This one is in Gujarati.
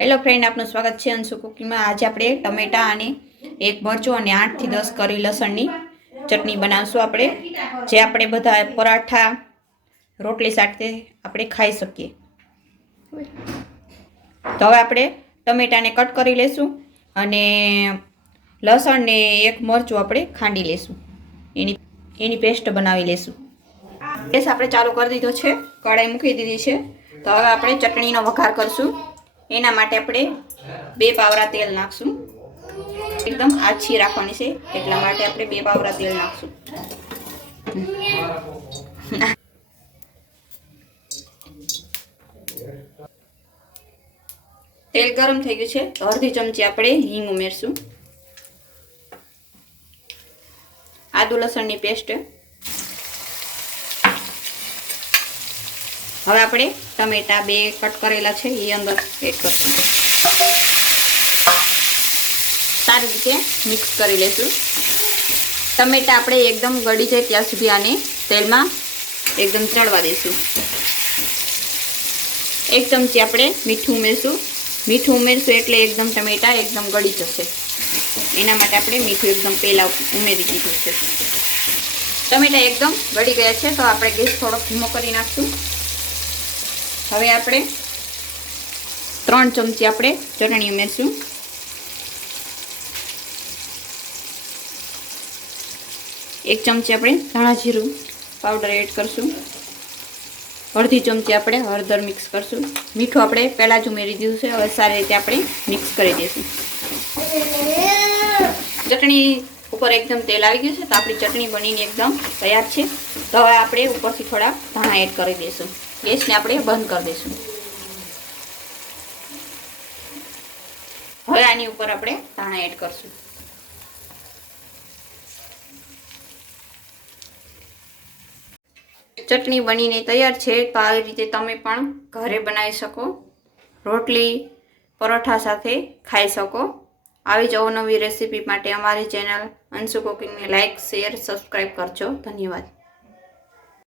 હેલો ફ્રેન્ડ, આપનું સ્વાગત છે અંશુ કુકિંગમાં। આજે આપણે ટમેટા અને એક મરચું અને 8 થી 10 કરી લસણની ચટણી બનાવશું આપણે, જે આપણે બધા પરાઠા રોટલી સાથે આપણે ખાઈ શકીએ। તો હવે આપણે ટમેટાને કટ કરી લેશું અને લસણ ને એક મરચું આપણે ખાંડી લેશું, એની પેસ્ટ બનાવી લેશું। ગેસ આપણે ચાલુ કરી દીધો છે, કઢાઈ મૂકી દીધી છે। તો હવે આપણે ચટણીનો વઘાર કરશું। એના માટે આપણે 2 પાવરા તેલ નાખશું। એકદમ આછી રાખવાની છે, એટલા માટે આપણે 2 પાવરા તેલ નાખશું। તેલ ગરમ થઈ ગયું છે તો અડધી ચમચી આપણે હિંગ ઉમેરશું। આદુ લસણની પેસ્ટ। હવે આપણે ટમેટા 2 કટ કરેલા છે એ અંદર એડ કરશું। સારી રીતે મિક્સ કરી લેશું। ટમેટા આપણે એકદમ ગળી જાય ત્યાં સુધી આને તેલમાં એકદમ ચડવા દઈશું। 1 ચમચી આપણે મીઠું ઉમેરશું। મીઠું ઉમેરશું એટલે એકદમ ટમેટા એકદમ ગળી જશે, એના માટે આપણે મીઠું એકદમ પહેલાં ઉમેરી દીધું છે। ટમેટા એકદમ ગળી ગયા છે તો આપણે ગેસ થોડો ધીમો કરી નાખશું। હવે આપણે 3 ચમચી આપણે ચટણી ઉમેરશું। 1 ચમચી આપણે ધાણા જીરું પાવડર એડ કરશું। અડધી ચમચી આપણે હળદર મિક્સ કરશું। મીઠું આપણે પહેલાં જ ઉમેરી દીધું છે, હવે સારી રીતે આપણે મિક્સ કરી દઈશું। ચટણી ઉપર એકદમ તેલ આવી ગયું છે તો આપણી ચટણી બનીને એકદમ તૈયાર છે। તો હવે આપણે ઉપરથી થોડા ધાણા એડ કરી દઈશું। ગેસને આપણે બંધ કરી દઈશું। હવે આની ઉપર આપણે ધાણા એડ કરશું। ચટણી બનીને તૈયાર છે, તો આવી રીતે તમે પણ ઘરે બનાવી શકો, રોટલી પરોઠા સાથે ખાઈ શકો। આવી જ અવનવી રેસીપી માટે અમારી ચેનલ અંશુ કુકિંગને લાઈક, શેર, સબસ્ક્રાઈબ કરજો। ધન્યવાદ।